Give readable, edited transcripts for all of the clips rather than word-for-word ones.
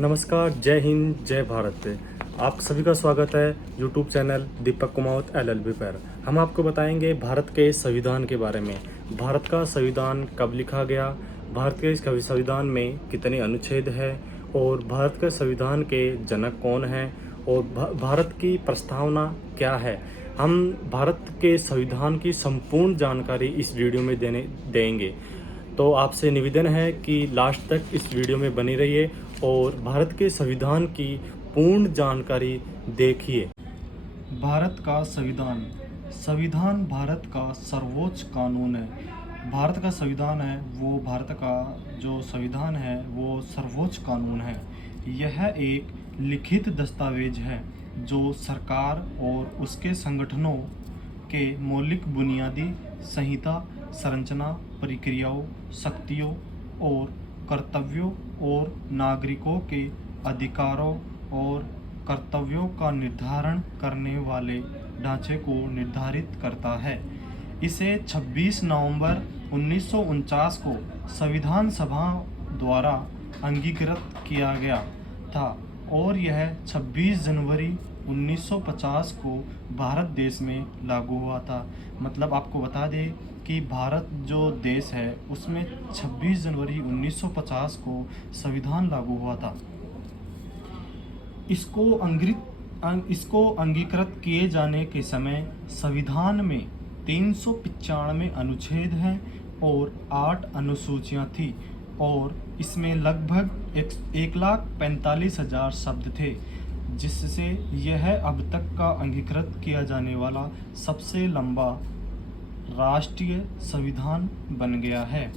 नमस्कार, जय हिंद, जय भारत। आप सभी का स्वागत है यूट्यूब चैनल दीपक कुमावत एलएलबी पर। हम आपको बताएंगे भारत के संविधान के बारे में। भारत का संविधान कब लिखा गया, भारत के इस संविधान में कितने अनुच्छेद हैं और भारत के संविधान के जनक कौन हैं और भारत की प्रस्तावना क्या है। हम भारत के संविधान की संपूर्ण जानकारी इस वीडियो में देंगे। तो आपसे निवेदन है कि लास्ट तक इस वीडियो में बनी रहिए और भारत के संविधान की पूर्ण जानकारी देखिए। भारत का संविधान। संविधान भारत का सर्वोच्च कानून है। भारत का संविधान है वो भारत का जो संविधान है वो सर्वोच्च कानून है। यह एक लिखित दस्तावेज है जो सरकार और उसके संगठनों के मौलिक बुनियादी संहिता, संरचना, प्रक्रियाओं, शक्तियों और कर्तव्यों और नागरिकों के अधिकारों और कर्तव्यों का निर्धारण करने वाले ढांचे को निर्धारित करता है। इसे 26 नवंबर 1949 को संविधान सभा द्वारा अंगीकृत किया गया था और यह 26 जनवरी 1950 को भारत देश में लागू हुआ था। मतलब आपको बता दें कि भारत जो देश है उसमें 26 जनवरी 1950 को संविधान लागू हुआ था। इसको अंगीकृत किए जाने के समय संविधान में 395 अनुच्छेद हैं और 8 अनुसूचियां थी और इसमें लगभग 1,45,000 शब्द थे, जिससे यह अब तक का अंगीकृत किया जाने वाला सबसे लंबा राष्ट्रीय संविधान बन गया है।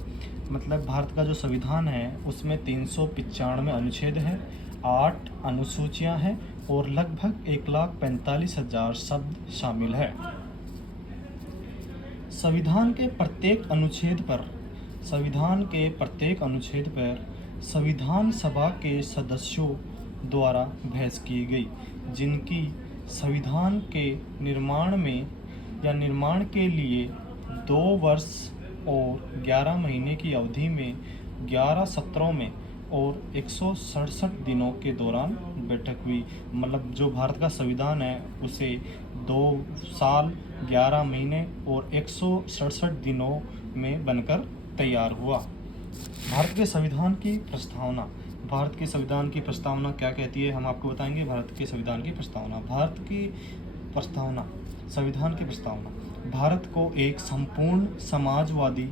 मतलब भारत का जो संविधान है उसमें 395 अनुच्छेद हैं, 8 अनुसूचियां हैं और लगभग 1,45,000 शब्द शामिल है। संविधान के प्रत्येक अनुच्छेद पर संविधान सभा के सदस्यों द्वारा बहस की गई, जिनकी संविधान के निर्माण के लिए 2 वर्ष और 11 महीने की अवधि में 11 सत्रों में और 167 दिनों के दौरान बैठक हुई। मतलब जो भारत का संविधान है उसे 2 साल 11 महीने और 167 दिनों में बनकर तैयार हुआ। भारत के संविधान की प्रस्तावना। भारत के संविधान की प्रस्तावना क्या कहती है, हम आपको बताएंगे। भारत के संविधान की प्रस्तावना। संविधान की प्रस्तावना भारत को एक संपूर्ण समाजवादी,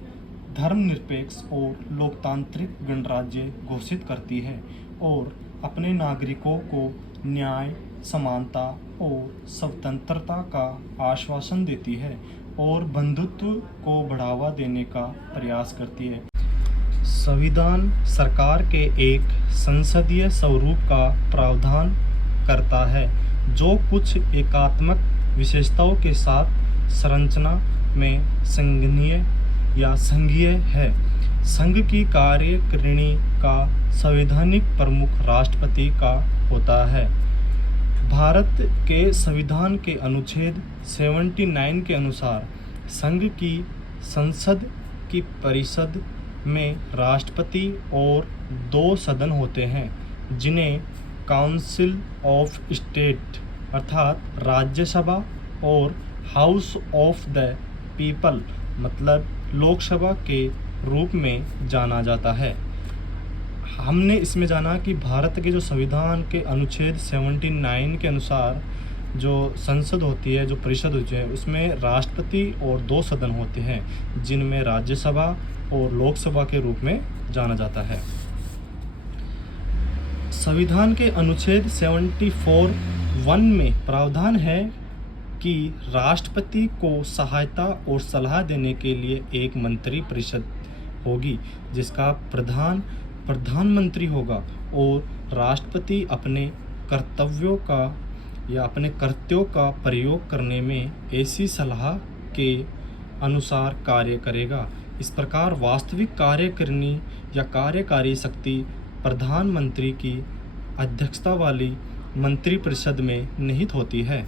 धर्मनिरपेक्ष और लोकतांत्रिक गणराज्य घोषित करती है और अपने नागरिकों को न्याय, समानता और स्वतंत्रता का आश्वासन देती है और बंधुत्व को बढ़ावा देने का प्रयास करती है। संविधान सरकार के एक संसदीय स्वरूप का प्रावधान करता है जो कुछ एकात्मक विशेषताओं के साथ संरचना में संघीय है। संघ की कार्यकारिणी का संवैधानिक प्रमुख राष्ट्रपति का होता है। भारत के संविधान के अनुच्छेद 79 के अनुसार संघ की संसद की परिषद में राष्ट्रपति और 2 सदन होते हैं, जिन्हें काउंसिल ऑफ स्टेट अर्थात राज्यसभा और हाउस ऑफ द पीपल मतलब लोकसभा के रूप में जाना जाता है। हमने इसमें जाना कि भारत के जो संविधान के अनुच्छेद 79 के अनुसार जो संसद होती है, जो परिषद होती है, उसमें राष्ट्रपति और 2 सदन होते हैं, जिनमें राज्यसभा और लोकसभा के रूप में जाना जाता है। संविधान के अनुच्छेद 74(1) में प्रावधान है कि राष्ट्रपति को सहायता और सलाह देने के लिए एक मंत्री परिषद होगी, जिसका प्रधानमंत्री होगा और राष्ट्रपति अपने कर्तव्यों का प्रयोग करने में ऐसी सलाह के अनुसार कार्य करेगा। इस प्रकार वास्तविक कार्यकारिणी या कार्यकारी शक्ति प्रधानमंत्री की अध्यक्षता वाली मंत्रिपरिषद में निहित होती है।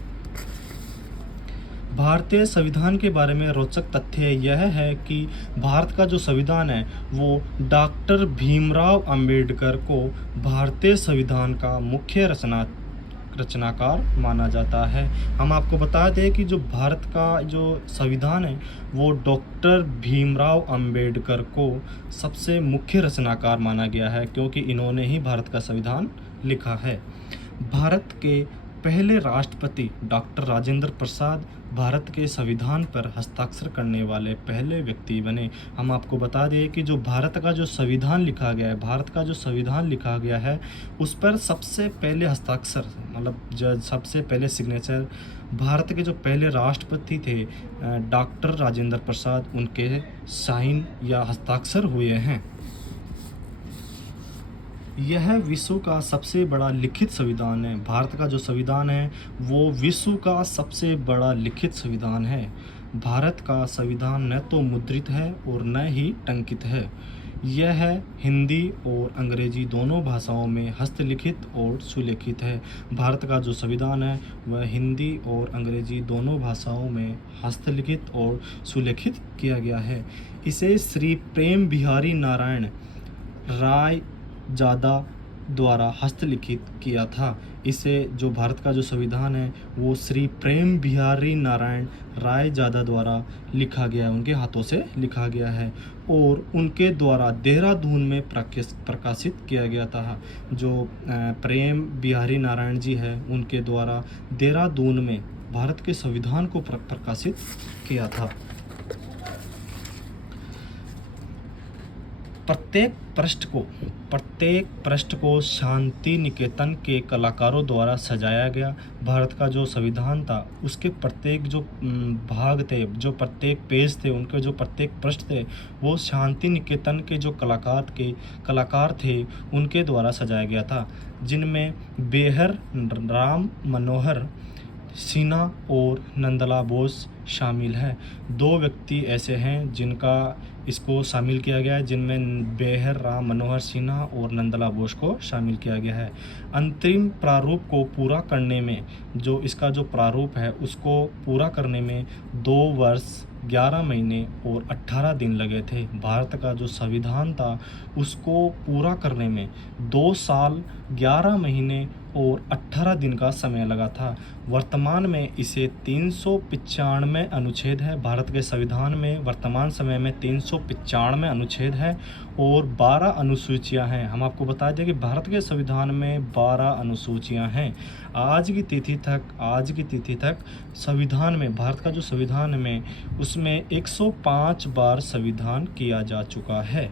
भारतीय संविधान के बारे में रोचक तथ्य यह है कि भारत का जो संविधान है वो डॉक्टर भीमराव अंबेडकर को भारतीय संविधान का मुख्य रचनाकार माना जाता है। हम आपको बता दें कि जो भारत का जो संविधान है वो डॉक्टर भीमराव अंबेडकर को सबसे मुख्य रचनाकार माना गया है, क्योंकि इन्होंने ही भारत का संविधान लिखा है। भारत के पहले राष्ट्रपति डॉक्टर राजेंद्र प्रसाद भारत के संविधान पर हस्ताक्षर करने वाले पहले व्यक्ति बने। हम आपको बता दें कि जो भारत का जो संविधान लिखा गया है, भारत का जो संविधान लिखा गया है उस पर सबसे पहले हस्ताक्षर, मतलब जो सबसे पहले सिग्नेचर भारत के जो पहले राष्ट्रपति थे डॉक्टर राजेंद्र प्रसाद, उनके साइन या हस्ताक्षर हुए हैं। यह विश्व का सबसे बड़ा लिखित संविधान है। भारत का जो संविधान है वो विश्व का सबसे बड़ा लिखित संविधान है। भारत का संविधान न तो मुद्रित है और न ही टंकित है। यह हिंदी और अंग्रेजी दोनों भाषाओं में हस्तलिखित और सुलिखित है। भारत का जो संविधान है वह हिंदी और अंग्रेजी दोनों भाषाओं में हस्तलिखित और सुलिखित किया गया है। इसे श्री प्रेम बिहारी नारायण राय ज़्यादा द्वारा हस्तलिखित किया था। इसे जो भारत का जो संविधान है वो श्री प्रेम बिहारी नारायण राय ज़्यादा द्वारा लिखा गया है, उनके हाथों से लिखा गया है और उनके द्वारा देहरादून में प्रकाशित किया गया था। जो प्रेम बिहारी नारायण जी है उनके द्वारा देहरादून में भारत के संविधान को प्रकाशित किया था। प्रत्येक पृष्ठ को शांति निकेतन के कलाकारों द्वारा सजाया गया। भारत का जो संविधान था उसके प्रत्येक जो भाग थे, जो प्रत्येक पेज थे, उनके जो प्रत्येक पृष्ठ थे वो शांति निकेतन के जो कलाकार थे उनके द्वारा सजाया गया था, जिनमें बेहर राम मनोहर सिन्हा और नंदलाल बोस शामिल हैं। 2 व्यक्ति ऐसे हैं जिनका इसको शामिल किया गया है, जिनमें बेहर राम मनोहर सिन्हा और नंदलाल बोस को शामिल किया गया है। अंतरिम प्रारूप को पूरा करने में, जो इसका जो प्रारूप है उसको पूरा करने में 2 वर्ष 11 महीने और 18 दिन लगे थे। भारत का जो संविधान था उसको पूरा करने में 2 साल 11 महीने और 18 दिन का समय लगा था। वर्तमान में इसे 395 अनुच्छेद है। भारत के संविधान में वर्तमान समय में 395 अनुच्छेद है और 12 अनुसूचियां हैं। हम आपको बता दें कि भारत के संविधान में 12 अनुसूचियां हैं। आज की तिथि तक संविधान में, भारत का जो संविधान में उसमें 105 बार संविधान किया जा चुका है।